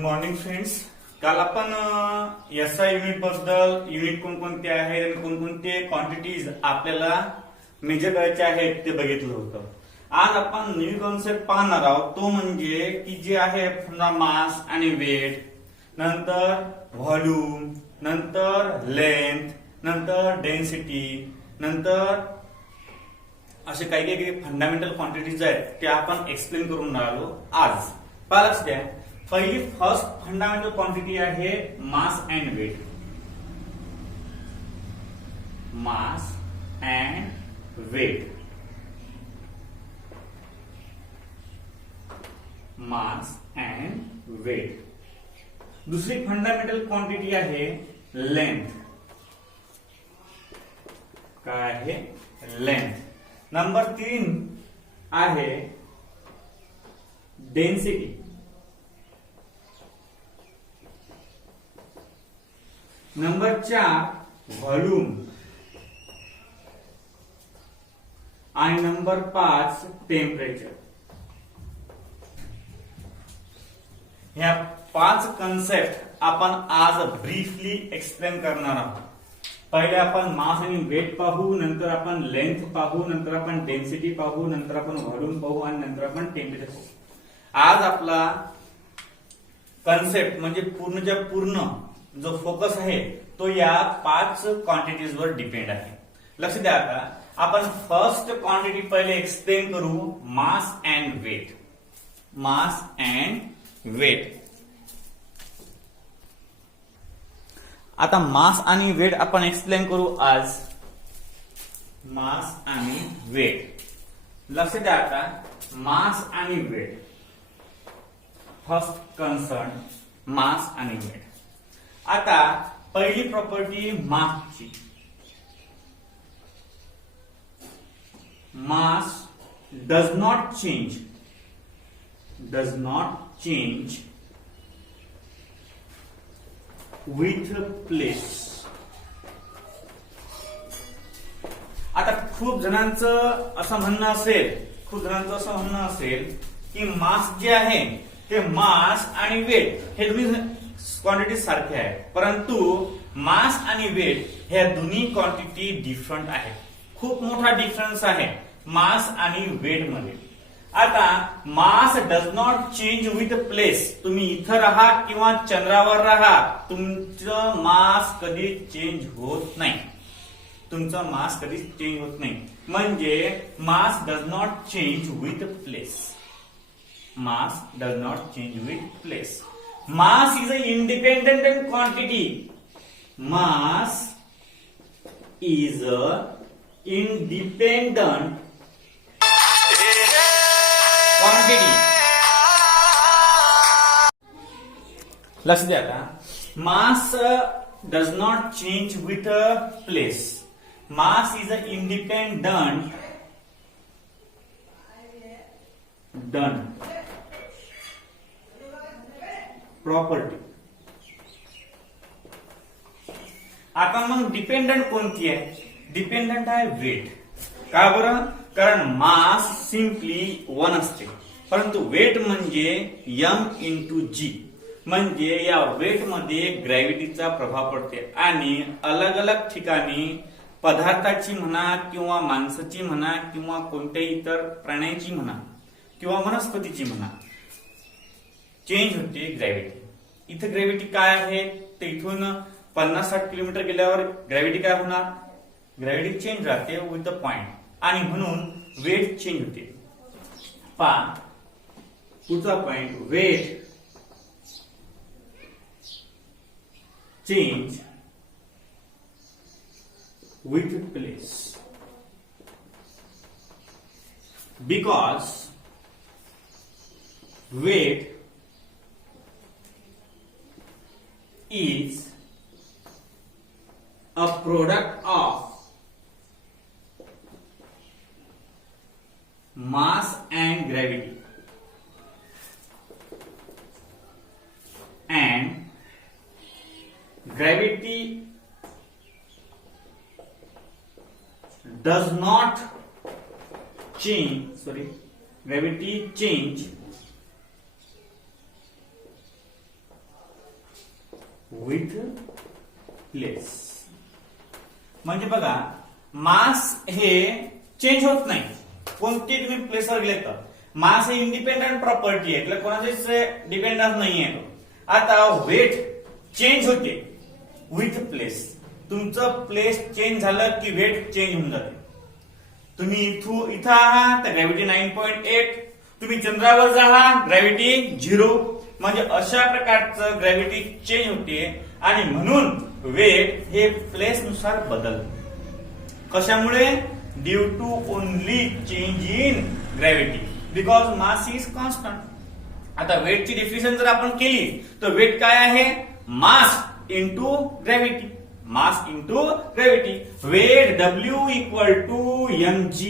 Morning friends. काल आपण SI unit बद्दल युनिट कोणकोणते आहेत आणि कोणकोणते क्वांटिटीज आपल्याला मेजर करायचे आहेत ते बघितलं होतं. आज आपण न्यू कॉन्सेप्ट पाहणार आहोत, तो म्हणजे की जे आहे समजा मास आणि वेट, नंतर व्हॉल्यूम, नंतर लेंथ, नंतर डेन्सिटी, नंतर असे काही काही फंडामेंटल क्वांटिटीज आहेत ते आपण एक्सप्लेन करून राहिलो आज. लक्ष द्या, पहिली फर्स्ट फंडामेंटल क्वांटिटी आहे mass and weight. Mass and weight. Mass and weight. दुसरी फंडामेंटल क्वांटिटी आहे लेंथ. काय आहे? लेंथ. नंबर 3 आहे डेन्सिटी. Number 4 volume. आणि नंबर 5 टेम्परेचर. ह्या 5 कन्सेप्ट आपण आज ब्रीफली एक्सप्लेन करणार आहोत. पहिले आपण मास आणि वेट पाहू, नंतर आपण लेंथ पाहू, नंतर आपण डेन्सिटी पाहू, नंतर आपण व्हॉल्यूम पाहू आणि नंतर आपण टेम्परेचर पाहू. आज आपला कन्सेप्ट म्हणजे पूर्णच्या पूर्ण जो फोकस आहे तो या 5 क्वांटिटीज वर डिपेंड आहे. लक्ष द्या, आता आपण फर्स्ट क्वांटिटी पहिले एक्सप्लेन करू, mass and weight. Mass and weight. आता मास आणि वेट आपण एक्सप्लेन करू आज. मास आणि वेट. लक्ष द्या, आता मास आणि वेट. फर्स्ट कन्सर्न मास आणि वेट. आता पहिली प्रॉपर्टी मासची. Mass does not change. Does not change with place. आता खूप जणांचं असं म्हणणं असेल की मास जे आहे ते मास आणि वेट हे दोन्ही क्वांटिटी सारखे आहेत, परंतु मास आणि वेट ह्या दोन्ही क्वांटिटी डिफरंट आहेत. खूप मोठा डिफरन्स आहे मास आणि वेट मध्ये. आता mass does not change with place. तुम्ही इथं राहा किंवा चंद्रावर राहा, तुमचं मास कधी चेंज होत नाही. तुमचं मास कधी चेंज होत नाही. म्हणजे mass does not change with place. Mass does not change with place. Mass is an independent quantity. Mass is a independent quantity. लक्ष द्या, आता mass does not change with a place. Mass is an independent property. आता मग dependent कोणती आहे? Dependent आहे weight. का बरं? कारण मास सिम्पली 1 असते, परंतु वेट म्हणजे m इंटू जी. म्हणजे या वेट मध्ये ग्रॅव्हिटीचा प्रभाव पडते आणि अलग अलग ठिकाणी पदार्थाची म्हणा किंवा माणसाची म्हणा किंवा कोणत्याही इतर प्राण्यांची म्हणा किंवा वनस्पतीची म्हणा चेंज होते ग्रॅव्हिटी. इथं ग्रॅव्हिटी काय आहे तर इथून 50-60 किलोमीटर गेल्यावर ग्रॅव्हिटी काय होणार? ग्रॅव्हिटी चेंज राहते विथ द पॉइंट आणि म्हणून वेट चेंज होते. पहा पुढचा point, weight change with place. Because weight is a product of mass and gravity, and gravity does not change with place. म्हणजे बघा मास हे चेंज होत नाही कोणती तुम्ही प्लेसवर गेले तर. मास हे इंडिपेंडंट प्रॉपर्टी आहे, એટલે कोणाचेच डिपेंडन्स नाही आहे. आता वेट चेंज होते विथ प्लेस. तुमचं प्लेस चेंज झालं की वेट चेंज होऊन जाते. तुम्ही इथं आहात तर ग्रॅव्हिटी 9.8, तुम्ही चंद्रावर जा ग्रॅव्हिटी 0. म्हणजे अशा प्रकारचं ग्रॅव्हिटी चेंज होते आणि म्हणून वेट हे प्लेस नुसार बदलते. कशामुळे? Due to only change in gravity because mass is constant. आता वेटची डेफिनेशन जर आपण केली तर वेट काय आहे? Mass into gravity. Mass into gravity. Weight W equal to mg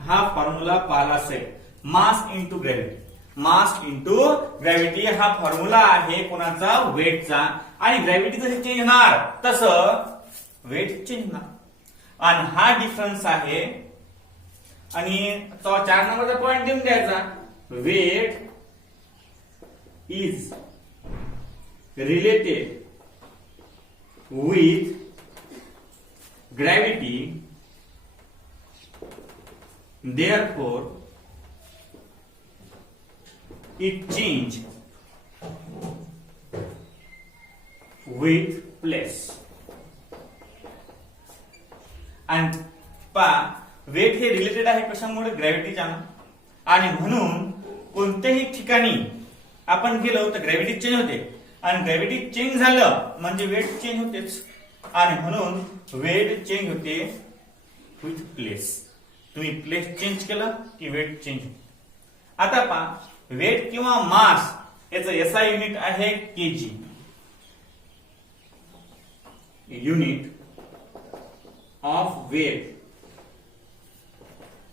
हा फॉर्म्युला पाहिला असेल. Mass into gravity. Mass into gravity हा फॉर्म्युला आहे कोणाचा? वेटचा. आणि ग्रॅव्हिटी जशी चेंज होणार तसं वेट चेंज होणार. आणि हा डिफरन्स आहे. आणि 4 नंबरचा पॉइंट देऊन द्यायचा. Weight is related with gravity, therefore it change with place. आणि वेट हे रिलेटेड आहे कशामुळे? ग्रॅव्हिटीच्या. आणि म्हणून कोणत्याही ठिकाणी आपण गेलो तर ग्रॅव्हिटी चेंज होते आणि ग्रॅव्हिटी चेंज झालं म्हणजे वेट चेंज होतेच. आणि म्हणून वेट चेंज होते विथ प्लेस. तुम्ही प्लेस चेंज केलं की वेट चेंज होते. आता पहा वेट किंवा मास याचं SI युनिट आहे केजी. युनिट ऑफ वेट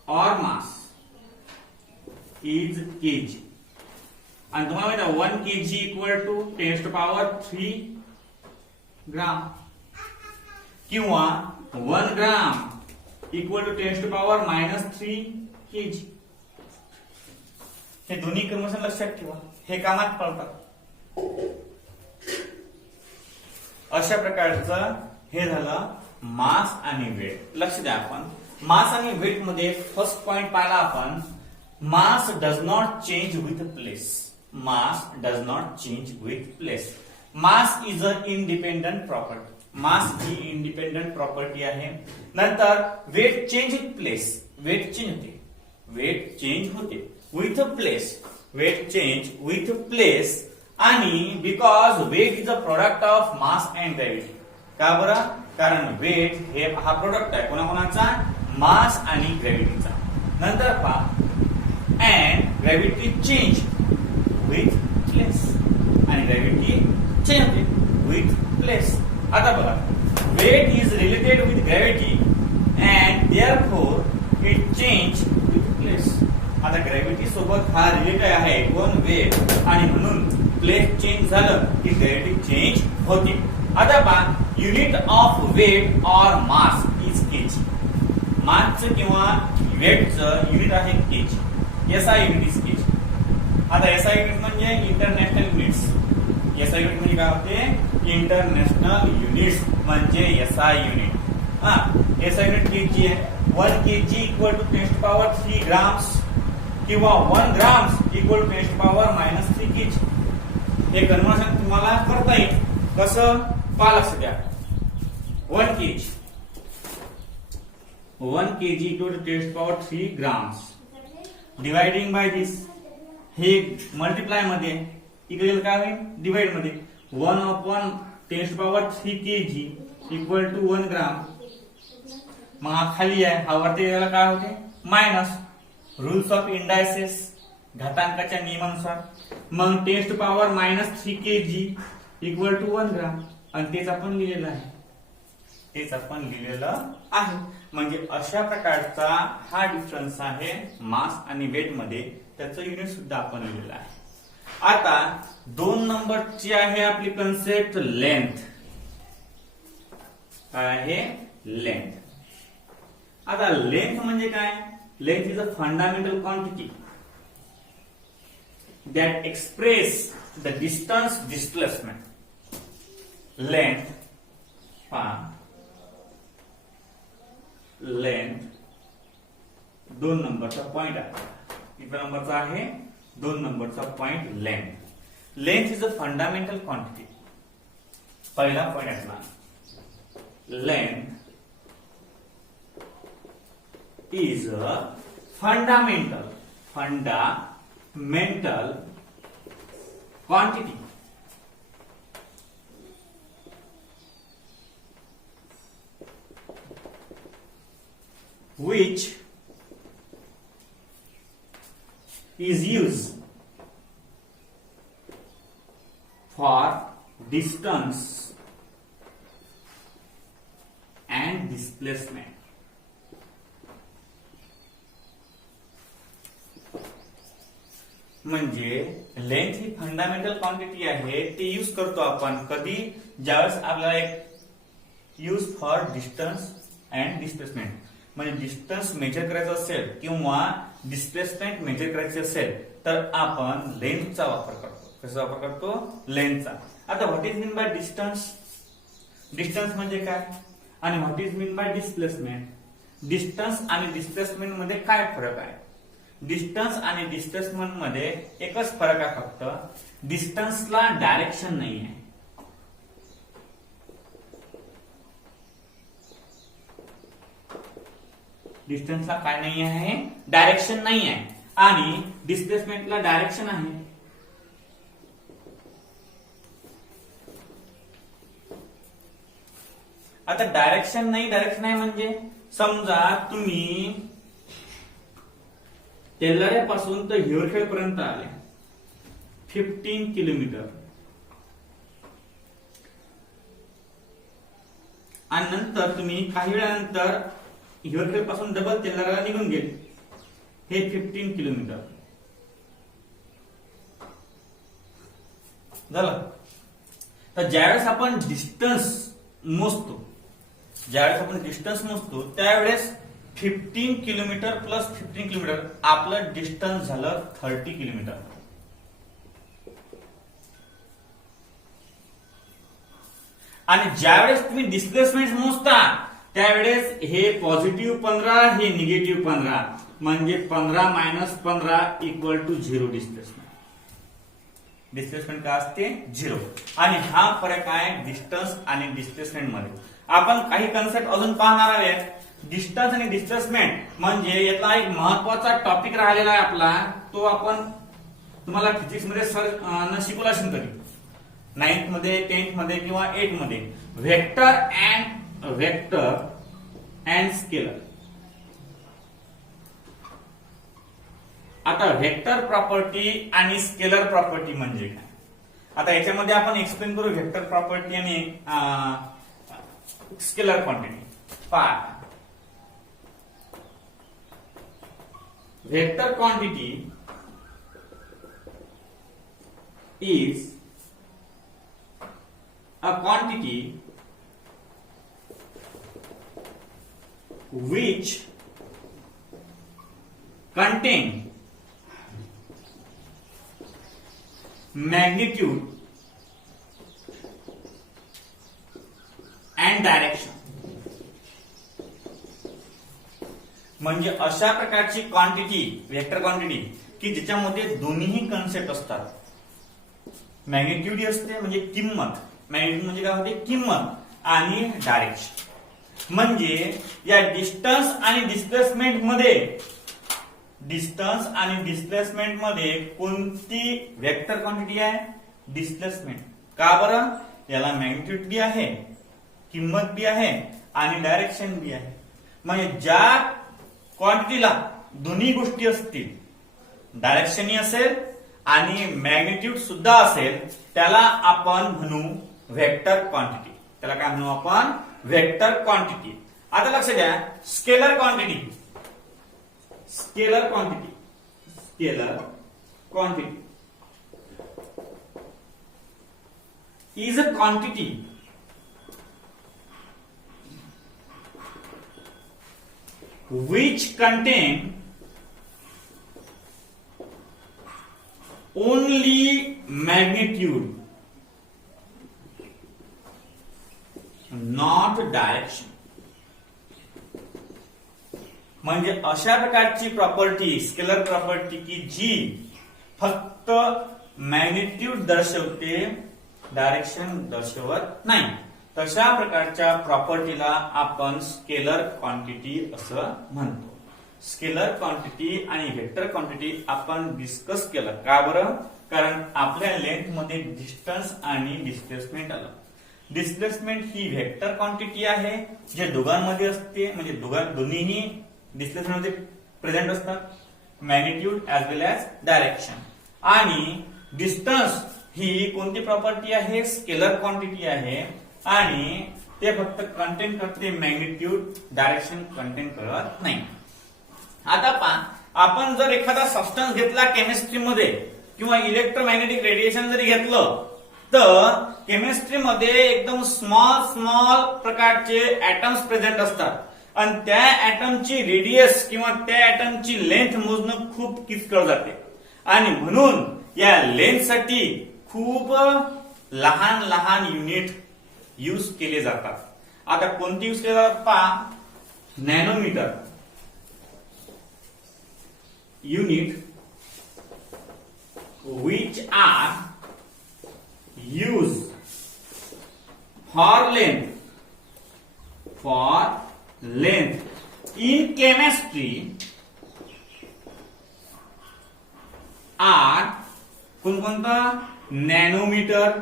और मास इज केजी. आणि तुम्हाला माहिती आहे 1 kg इक्वल टू 10⁻³ ग्राम किंवा 1 ग्राम इक्वल टू 10⁻³ kg. हे दोन्ही क्रमशः लक्षात ठेवा, हे कामात पडतात. अशा प्रकारचं हे झालं मास आणि वेट. लक्ष द्या आपण मास आणि वेट मध्ये फर्स्ट पॉइंट पाहिला आपण. Mass does not change with place. Mass does not change with place. Mass is a independent property. Mass he independent property आहे. नंतर weight change with place. Weight change होते. Weight change होते with a place. Weight change with place. आणि because weight is a product of mass and gravity. का बरं? कारण weight हे हा प्रोडक्ट आहे कोणाकोणाचा? मास आणि ग्रॅव्हिटीचा. नंतर पहा and gravity change with place. आणि ग्रॅव्हिटी चेंज होते with place. आता बघा weight is related with gravity and therefore it change with place. आता ग्रॅव्हिटी सोबत हा रिलेटेड आहे कोण? वेट. आणि म्हणून प्लेस चेंज झालं की ग्रॅव्हिटी चेंज होते. आता पहा युनिट ऑफ वेट और मास इज केजी. मासचं किंवा वेटचं युनिट आहे kg. SI unit is kg. आता SI युनिट म्हणजे इंटरनॅशनल युनिट्स. SI युनिट म्हणजे काय होते? इंटरनॅशनल युनिट्स म्हणजे SI unit. SI unit kg आहे. 1 kg इक्वल टू 10⁻³ ग्राम्स किंवा 1 ग्राम्स इक्वल टू 10⁻³ kg. हे कन्व्हर्शन तुम्हाला करता येईल. कसं? पहा लक्ष द्या. 1 kg equal to 10⁻³ grams dividing by this. हे मल्टिप्लाय मध्ये इकडे काय होईल? डिवाइड मध्ये 1/10⁻³ kg इक्वल टू 1 ग्राम. मग हा खाली आहे हा वरती गेला काय होते? मायनस. रूल्स ऑफ इंडायसेस घातांकाच्या नियमानुसार. मग 10⁻³ kg इक्वल टू 1 ग्राम. आणि तेच आपण लिहिलेलं आहे. तेच आपण लिहिलेलं आहे. म्हणजे अशा प्रकारचा हा डिफरन्स आहे मास आणि वेट मध्ये. त्याचं युनिट सुद्धा आपण लिहिलेलं आहे. आता 2 नंबरची आहे आपली कन्सेप्ट लेंथ. काय आहे? लेंथ. आता लेंथ म्हणजे काय? Length is a fundamental quantity that express the distance displacement. Length length 2 नंबरचा पॉइंट आहे. किती नंबरचा आहे? 2 नंबरचा point length. Length is a fundamental quantity. पहिला पॉइंट असला length is a fundamental quantity which is used for distance and displacement. म्हणजे length ही fundamental quantity आहे. ते यूज करतो आपण कधी? ज्यावेळेस आपल्याला एक use for distance and displacement, म्हणजे डिस्टन्स मेजर करायचं असेल किंवा डिस्प्लेसमेंट मेजर करायचे असेल तर आपण लेंथचा वापर करतो. कसा वापर करतो? लेंथचा. आता what is mean by distance? Distance म्हणजे काय आणि what is mean by displacement? Distance आणि डिस्प्लेसमेंट मध्ये काय फरक आहे? डिस्टन्स आणि डिस्प्लेसमेंट मध्ये एकच फरक आहे, फक्त डिस्टन्सला डायरेक्शन नाही आहे. डिस्टन्सला काय नाही आहे? डायरेक्शन नाही आहे. आणि डिस्प्लेसमेंटला डायरेक्शन आहे. आता डायरेक्शन नाही म्हणजे समजा तुम्ही तेलाऱ्यापासून तर हिवरखेड पर्यंत आले 15 किलोमीटर आणि नंतर तुम्ही काही वेळानंतर हिवरखेड पासून डबल तेलाऱ्याला निघून गेले. हे 15 किलोमीटर झालं. तर ज्यावेळेस आपण डिस्टन्स मोजतो त्यावेळेस 15 किलोमीटर प्लस 15 किलोमीटर आपलं डिस्टन्स झालं 30 किलोमीटर. आणि ज्यावेळेस तुम्ही डिस्प्लेसमेंट मोजता त्यावेळेस हे पॉझिटिव्ह 15 हे निगेटिव्ह 15 म्हणजे 15 minus 15 equal to 0 displacement. Displacement काय असते? 0. आणि हा फरक आहे डिस्टन्स आणि डिस्प्लेसमेंट मध्ये. आपण काही कन्सेप्ट अजून पाहणार आहोत. डिस्टन्स आणि डिस्प्लेसमेंट म्हणजे यातला एक महत्वाचा टॉपिक राहिलेला आहे आपला. तो आपण तुम्हाला फिजिक्स मध्ये सर शिकवला असेल कधी 9th मध्ये 10th मध्ये किंवा 8th मध्ये. Vector and scalar. आता वेक्टर प्रॉपर्टी आणि स्केलर प्रॉपर्टी म्हणजे काय? आता याच्यामध्ये आपण एक्सप्लेन करू वेक्टर प्रॉपर्टी आणि scalar quantity. Vector quantity is a quantity which contain magnitude and direction. म्हणजे अशा प्रकारची क्वांटिटी वेक्टर क्वांटिटी की ज्याच्यामध्ये दोन्ही कन्सेप्ट असतात. मॅग्निट्यूड असते म्हणजे किंमत. मॅग्निट्यूड म्हणजे काय होते? किंमत. आणि डायरेक्शन. म्हणजे या डिस्टन्स आणि डिस्प्लेसमेंट मध्ये कोणती वेक्टर क्वांटिटी आहे? डिस्प्लेसमेंट. का बरं? याला मॅग्निट्यूड बी आहे, किंमत बी आहे आणि डायरेक्शन बी आहे. म्हणजे ज्या क्वांटिटीला दोन्ही गोष्टी असतील, डायरेक्शनही असेल आणि मॅग्निट्यूड सुद्धा असेल, त्याला आपण म्हणू वेक्टर क्वांटिटी. त्याला काय म्हणू आपण? Vector quantity. आता लक्ष द्या, scalar quantity is a quantity which contain only magnitude not direction. म्हणजे अशा प्रकारची प्रॉपर्टी स्केलर प्रॉपर्टी की जी फक्त मॅग्निट्यूड दर्शवते, डायरेक्शन दर्शवत नाही, तशा प्रकारच्या प्रॉपर्टीला आपण स्केलर क्वांटिटी असं म्हणतो. स्केलर क्वांटिटी आणि व्हेक्टर क्वांटिटी आपण डिस्कस केलं. का बरं? कारण आपल्या लेंथ मध्ये डिस्टन्स आणि डिस्प्लेसमेंट आलं. डिस्प्लेसमेंट ही व्हेक्टर क्वांटिटी आहे जे दोघांमध्ये असते, म्हणजे दोन्हीही डिस्प्लेसमेंट मध्ये प्रेझेंट असतात, मॅग्निट्यूड ऍज वेल ऍज डायरेक्शन. आणि डिस्टन्स ही कोणती प्रॉपर्टी आहे? स्केलर क्वांटिटी आहे आणि ते फक्त कंटेन करते मॅग्निट्यूड, डायरेक्शन कंटेन करत नाही. आता पहा, आपण जर एखादा सबस्टन्स घेतला केमिस्ट्रीमध्ये किंवा इलेक्ट्रोमॅग्नेटिक रेडिएशन जरी घेतलं तर केमिस्ट्रीमध्ये एकदम स्मॉल प्रकारचे ऍटम्स प्रेझेंट असतात आणि त्या ऍटमची रेडियस किंवा त्या ऍटमची लेंथ मोजणं खूप किचकट जाते आणि म्हणून या लेंथसाठी खूप लहान युनिट यूज केले जातात. आता कोणती यूज केले जातात पहा, nanometre unit which are used for length in chemistry are कोणता? Nanometre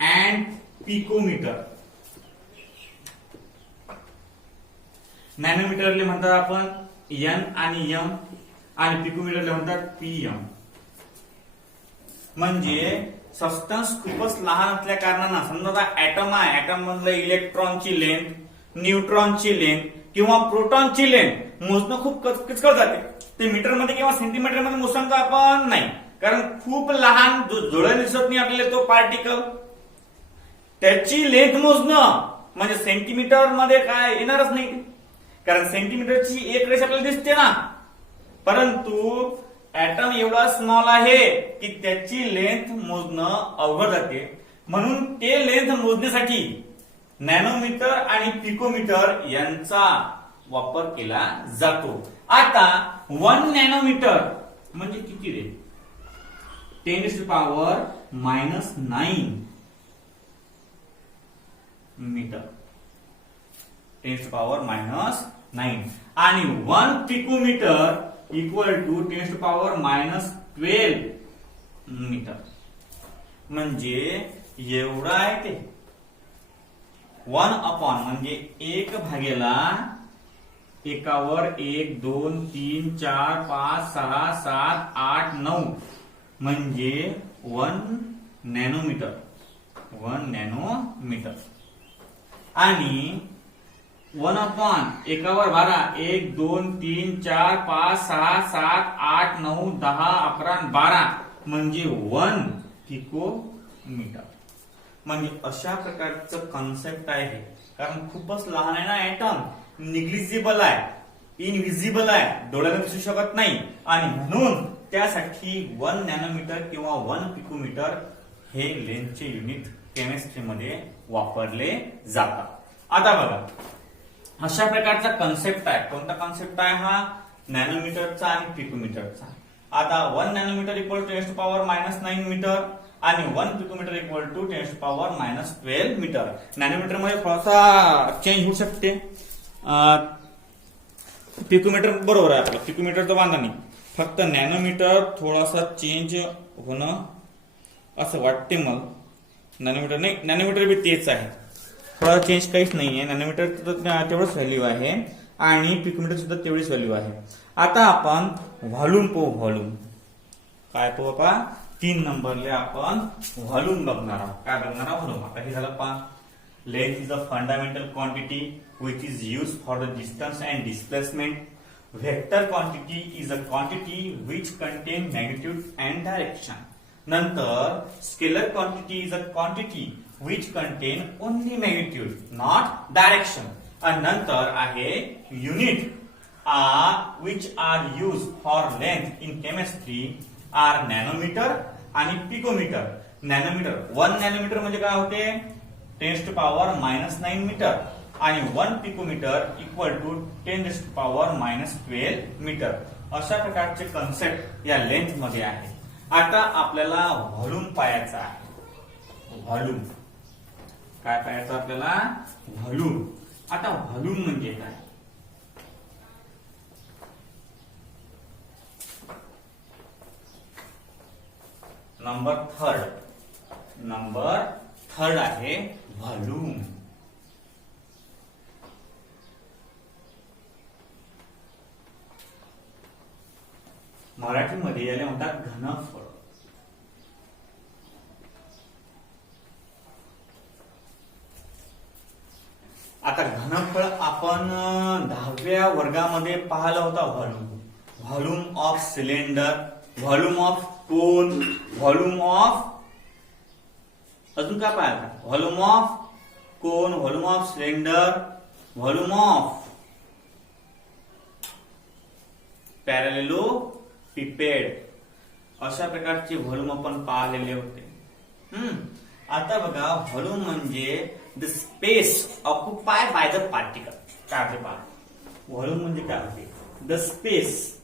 and picometre. नॅनोमीटरले म्हणतात आपण एन आणि एम आणि पिकोमीटरले म्हणतात पीएम. म्हणजे सबस्टन्स खूपच लहान असल्या कारणानं समजा ऍटम आहे, ऍटम मधलं इलेक्ट्रॉनची लेंथ, न्यूट्रॉनची लेंथ किंवा प्रोटॉनची लेंथ मोजणं खूप किचकट जाते. ते मीटर मध्ये किंवा सेंटीमीटर मध्ये मोजतो आपण नाही, कारण खूप लहान जोड्या दिसत नाही आपल्याला तो पार्टिकल. त्याची लेंथ मोजणं म्हणजे सेंटीमीटर मध्ये काय येणारच नाही, कारण सेंटीमीटरची एक रेष आपल्याला दिसते ना, परंतु ऍटम एवढा स्मॉल आहे की त्याची लेंथ मोजणं अवघड जाते. म्हणून ते लेंथ मोजण्यासाठी नॅनोमीटर आणि पिकोमीटर यांचा वापर केला जातो. आता 1 नॅनोमीटर म्हणजे किती रे? 10⁻⁹ मीटर, 10⁻⁹. आणि 1 पिकोमीटर इक्वल टू 10⁻⁻12 मीटर. म्हणजे एवढा आहे ते 1 अपॉन म्हणजे 1 भागेला एकावर 1 2 3 4 5 6 7 8 9 म्हणजे 1 नॅनोमीटर. 1 नॅनोमीटर. आणि 1 अपॉन एकावर 12 1 2 3 4 5 6 7 8 9 10 11 12 म्हणजे 1 पिकोमीटर. म्हणजे अशा प्रकारचं कॉन्सेप्ट आहे. कारण खूपच लहान आहे ना ऍटम, निग्लिजिबल आहे, इनव्हिजिबल आहे, डोळ्याने दिसू शकत नाही आणि म्हणून त्यासाठी 1 नॅनोमीटर किंवा 1 पिकोमीटर हे लेंथचे युनिट केमिस्ट्रीमध्ये वापरले जातात. आता बघा, अशा प्रकारचा कॉन्सेप्ट आहे. कोणता कॉन्सेप्ट आहे हा? नॅनोमीटरचा आणि पिकोमीटरचा. आता 1 नॅनोमीटर इक्वल टू 10⁻⁹ मीटर आणि 1 picometre equal to 10⁻⁻12 metre. Nanometre मध्ये थोडासा चेंज होऊ शकते. पिकोमीटर बरोबर आहे आपलं, पिकोमीटरचा वांधा नाही, फक्त नॅनोमीटर थोडासा चेंज होणं असं वाटते मला. नॅनोमीटर नाही, नॅनोमीटर बी तेच आहे, थोडा चेंज काहीच नाहीये. नॅनोमीटर तेवढंच व्हॅल्यू आहे आणि पिकोमीटर सुद्धा तेवढीच व्हॅल्यू आहे. आता आपण व्हॉल्यूम व्हॉल्यूम काय बाबा 3 नंबरले आपण व्हॉल्यूम बघणार आहोत. काय बघणार आहोत? व्हॉल्यूम. आता हे झालं पहा, length is a fundamental quantity which is used for the distance and displacement. Vector quantity is a quantity which contain magnitude and direction. नंतर scalar quantity is a quantity which contain only magnitude, not direction. आणि नंतर आहे unit which are used for length in chemistry are nanometer आणि picometer. Nanometre. 1 nanometre म्हणजे काय होते? 10⁻⁹ metre. आणि 1 picometre equal to 10⁻⁻12 metre. अशा प्रकारचे कन्सेप्ट या लेंथ मध्ये आहे. आता आपल्याला व्हॉल्यूम पाहायचा आहे. व्हॉल्यूम काय पाहायचं आपल्याला? व्हॉल्यूम. आता व्हॉल्यूम म्हणजे काय? नंबर थर्ड आहे व्हॉल्यूम. मराठीमध्ये याला म्हणतात घनफळ. आता घनफळ आपण 10व्या वर्गामध्ये पाहिला होता. Volume of cylinder, volume of cone, volume of अजून काय पाहिलं? Volume of cone, volume of cylinder, volume of parallelepiped. अशा प्रकारचे व्हॉल्यूम आपण पाहिलेले होते. आता बघा, व्हॉल्यूम म्हणजे the space occupied by the particle. काय होते पहा? व्हॉल्यूम म्हणजे काय होते? The space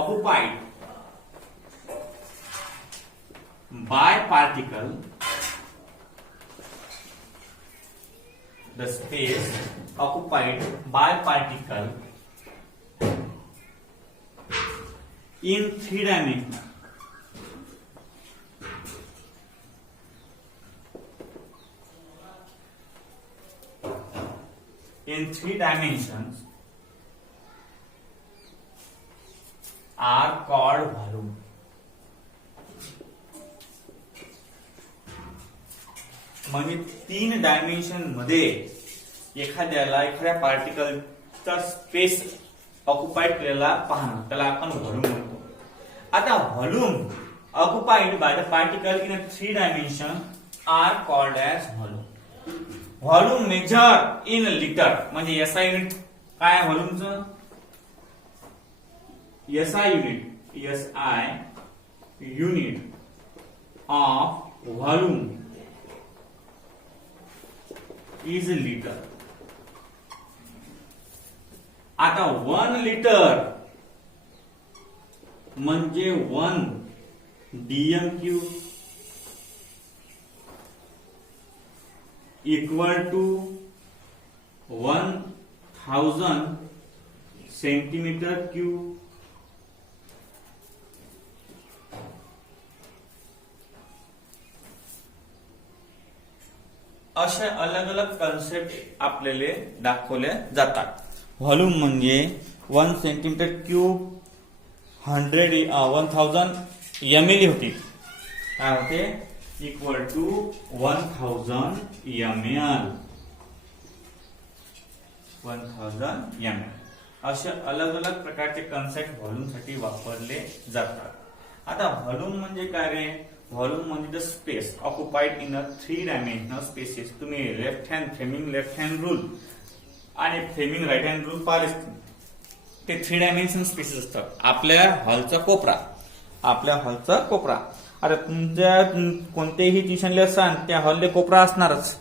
occupied by particle, the space occupied by particle in 3 dimensions. In 3 dimensions are called volume. म्हणजे 3 डायमेन्शन मध्ये एखाद्या पार्टिकलचा स्पेस ऑक्युपाइड केलेला पाहणं, त्याला आपण व्हॉल्यूम म्हणतो. आता volume occupied by the particle in 3 dimension are called as volume. Volume measure in litre. म्हणजे एसआय युनिट काय आहे व्हॉल्यूमचं? SI unit of volume is liter. आता 1 लिटर म्हणजे 1 dm³ इक्वल टू 1000 सेंटीमीटर³ अशा अलग अलग कन्सेप्ट आपल्याला दाखवल्या जातात. व्हॉल्यूम म्हणजे 1 सेंटीमीटर³ 1000 ml होती. काय होते? Equal to 1000 ml. 1000 ml. असे अलग अलग प्रकारचे कन्सेप्ट व्हॉल्यूम साठी वापरले जातात. आता व्हॉल्यूम म्हणजे काय रे? व्हॉल्यूम म्हणजे the space occupied in 3 dimensional spaces. तुम्ही फ्लेमिंग लेफ्ट हँड रूल आणि फ्लेमिंग राईट हँड रूल पाहिले. ते 3 डायमेन्शनल स्पेसेस असतात. आपल्या हॉलचा कोपरा. आता तुमच्या कोणतेही ट्युशनला असाल त्या हॉलले कोपरा असणारच.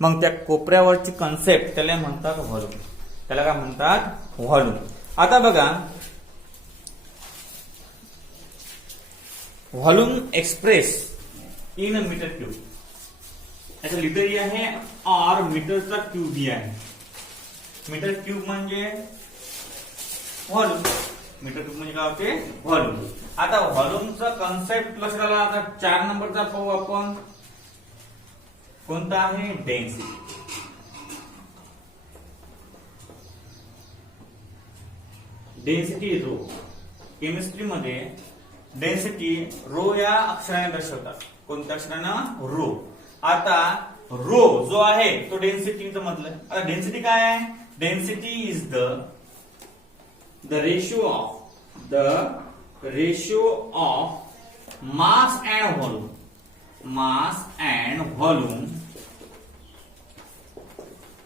मग त्या कोपऱ्यावरची कन्सेप्ट त्याला म्हणतात व्हॉल्यूम. त्याला काय म्हणतात? व्हॉल्यूम. आता बघा, व्हॉल्यूम एक्सप्रेस इन मीटर³. याचा लिटर आहे और मीटरचा क्यूब आहे. मीटर³ म्हणजे व्हॉल्यूम. मीटर³ म्हणजे काय होते? व्हॉल्यूम. आता व्हॉल्यूमचा कन्सेप्ट लक्षात आला. आता 4 नंबरचा पाहू आपण. कोणता आहे? डेन्सिटी. Density rho. केमिस्ट्री मध्ये डेन्सिटी रो या अक्षराने दर्शवतात. कोणत्या अक्षरानं? रो. आता रो जो आहे तो डेन्सिटीचं म्हटलं. आता डेन्सिटी काय आहे? Density is the ratio of mass and volume. Mass and volume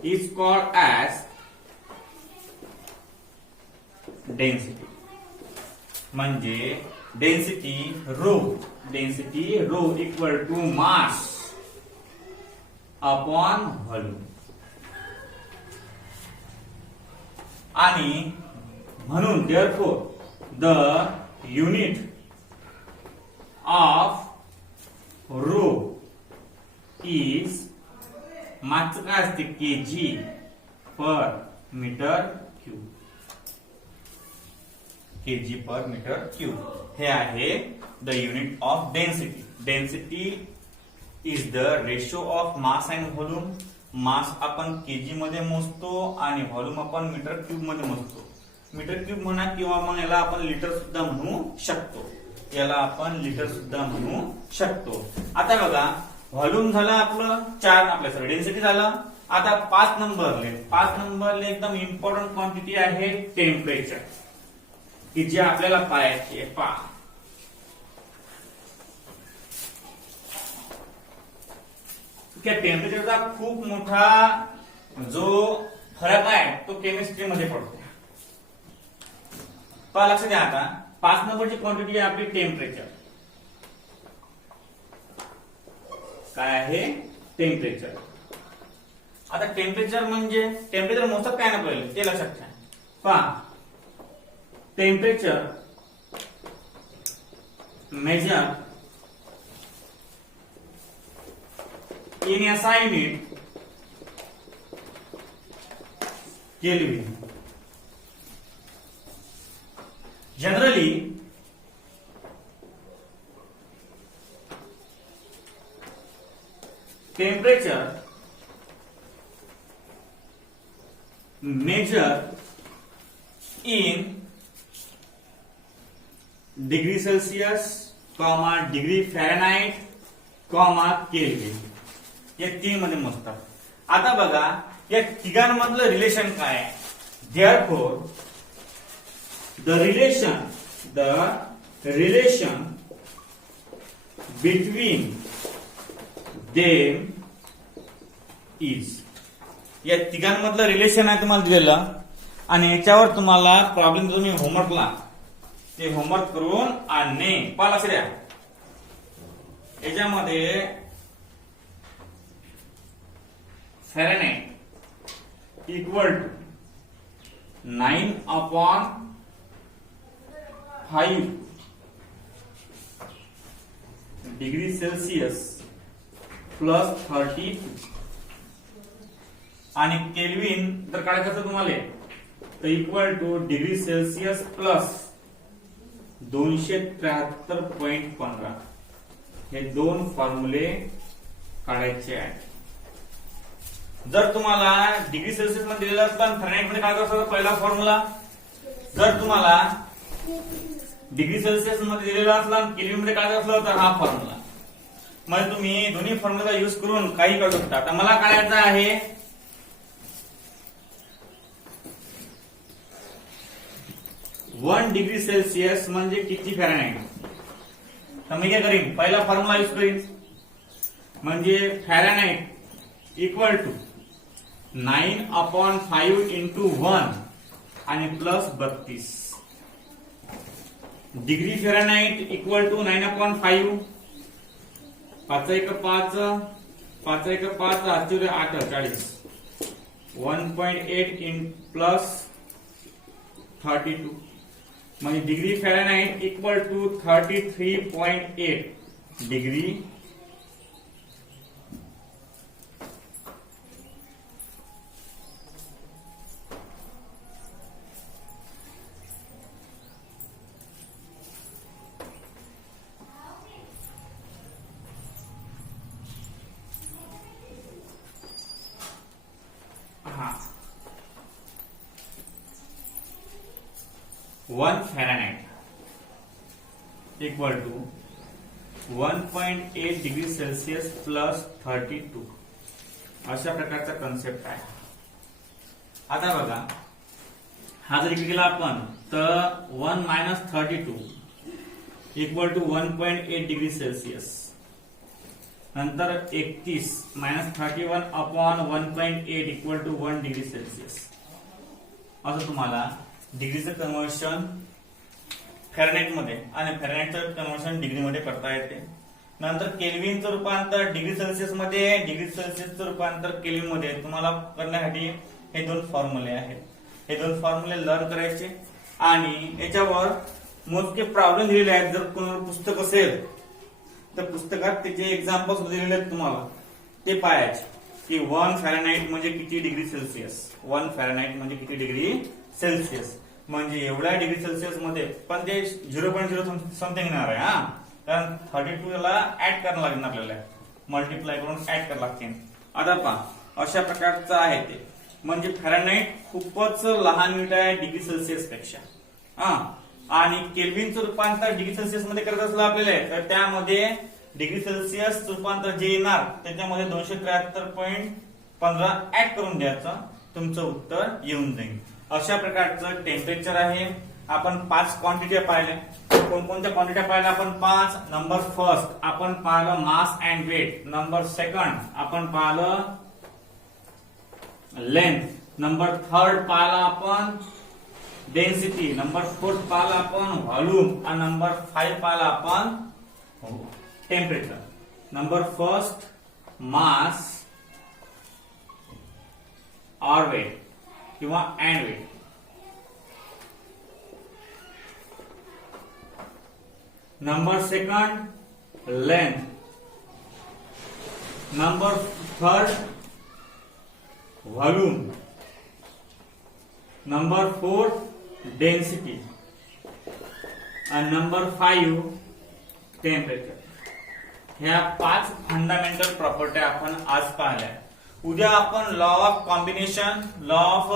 is called as density. म्हणजे density rho equal to mass upon volume. आणि म्हणून therefore the unit of rho is mass काय असते kg per metre cube. Kg per metre cube हे आहे the unit of density. Density is the ratio of mass and volume. Mass आपण kg मध्ये मोजतो आणि व्हॉल्यूम आपण मीटर क्यूब मध्ये मोजतो. मीटर क्यूब म्हणा किंवा मग याला आपण लिटर सुद्धा म्हणू शकतो. आता बघा व्हॉल्यूम झालं आपलं 4 आपल्या डेन्सिटी झालं. आता 5 नंबरले एकदम इम्पॉर्टंट क्वांटिटी आहे टेम्परेचर की जे आपल्याला पाहायचे. टेम्परेचरचा खूप मोठा जो फरक आहे तो केमिस्ट्री मध्ये पडतो. लक्ष द्या. आता 5 नंबरची क्वांटिटी आहे आपली टेम्परेचर. काय आहे टेम्परेचर. आता टेम्परेचर म्हणजे टेम्परेचर मोजतात काय ना पहिले ते लक्षात घ्या. पहा temperature measure in SI unit Kelvin. Generally, temperature measured in degree Celsius, degree Fahrenheit, Kelvin या 3 मध्ये मोजतात. आता बघा या तिघांमधलं रिलेशन काय आहे. Therefore, the relation between them is. या तिघांमधलं रिलेशन आहे तुम्हाला दिलेलं आणि याच्यावर तुम्हाला प्रॉब्लेम तुम्ही होमवर्कला ते होमवर्क करून आणणे. लक्ष द्या. याच्यामध्ये Fahrenheit equal to 9/5 degree Celsius plus 32 आणि केल्विन जर काढायचं असेल तुम्हाला तर equal two degree Celsius plus 273.15 हे 2 फॉर्म्युले काढायचे आहेत. जर तुम्हाला डिग्री सेल्सिअस मध्ये दिलेला असता फॅरेनहाइट मध्ये काढायचा असता पहिला फॉर्म्युला. जर तुम्हाला डिग्री सेल्सिअस मध्ये दिलेला असला केल्विन मध्ये काढायचा असला तर हा फॉर्म्युला. म्हणजे तुम्ही दोन्ही फॉर्म्युला यूज करून काही काढू शकता. आता मला काढायचा आहे 1 डिग्री सेल्सिअस म्हणजे किती फॅरेनहाइट. तर मी काय करीन पहिला फॉर्म्युला यूज करीन म्हणजे फॅरेनहाइट इक्वल टू 9/5 इंटू 1 आणि plus 32 degree Fahrenheit equal to 9/5 5 1 5 5 1 5 8 40 1.8 in plus 32 म्हणजे degree Fahrenheit equal to 33.8 degree one Fahrenheit equal to 1.8 degree Celsius plus 32 अशा प्रकारचा कन्सेप्ट आहे. आता बघा हा जर केला आपण तर 1 minus 32 equal to 1.8 degree Celsius नंतर 31 minus 31 upon 1.8 equal to 1 degree Celsius असं तुम्हाला डिग्रीचं कन्व्हर्शन फॅरेनहाइट मध्ये, आणि फॅरेनहाइटचं कन्व्हर्शन डिग्री मध्ये करता येते. नंतर केल्व्हिनचं रूपांतर डिग्री सेल्सिअस मध्ये, डिग्री सेल्सिअसचं रूपांतर केल्व्हिन मध्ये तुम्हाला करण्यासाठी हे दोन फॉर्म्युले आहेत. हे दोन फॉर्म्युले लर्न करायचे आणि याच्यावर मोजके प्रॉब्लेम दिलेले आहेत. जर कोणाला पुस्तक असेल तर पुस्तकात त्याचे एक्झाम्पल्स दिलेले आहेत तुम्हाला, ते पाहायचे की 1 फॅरेनहाइट म्हणजे किती डिग्री सेल्सिअस, 1 फॅरेनहाइट म्हणजे किती डिग्री सेल्सिअस, म्हणजे एवढ्या डिग्री सेल्सिअस मध्ये, पण ते 0.0 समथिंग येणार आहे हा, कारण 32 ला ऍड करावं लागणार आपल्याला, मल्टिप्लाय करून ऍड करावं लागते. आता पहा अशा प्रकारचं आहे ते, म्हणजे फॅरेनहाइट खूपच लहान युनिट आहे डिग्री सेल्सिअस पेक्षा. आणि केल्व्हिनचं रूपांतर डिग्री सेल्सिअस मध्ये करत असलं आपल्याला, तर त्यामध्ये डिग्री सेल्सिअस रूपांतर जे येणार त्याच्यामध्ये 273.15 ऍड करून द्यायचं, तुमचं उत्तर येऊन जाईल. अशा प्रकारचं टेम्परेचर आहे. आपण 5 क्वांटिटी पाहिल्या. कोणकोणत्या क्वांटिटी पाहिल्या आपण? 5. नंबर फर्स्ट आपण पाहिलं mass and weight. Number second आपण पाहिलं लेंथ. नंबर थर्ड पाहिला आपण डेन्सिटी. नंबर फोर्थ पाहिला आपण व्हॉल्यूम. आणि नंबर 5 पाहिला आपण टेम्परेचर. नंबर फर्स्ट मास और वेट किंवा and weight. Number second length. Number third volume. Number fourth density. आणि नंबर 5 टेम्परेचर. ह्या 5 फंडामेंटल प्रॉपर्टी आपण आज पाहिल्या. उद्या आपण law of combination, law of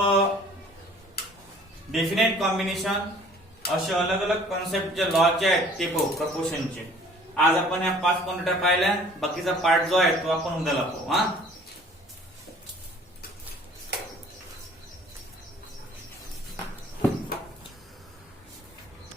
definite combination, असे अलग अलग कॉन्सेप्ट जे लॉचे आहेत ते पाहू, प्रपोर्शनचे. आज आपण या 5 क्वांटिटी पाहिल्या. बाकीचा पार्ट जो आहे तो आपण उद्याला पाहू.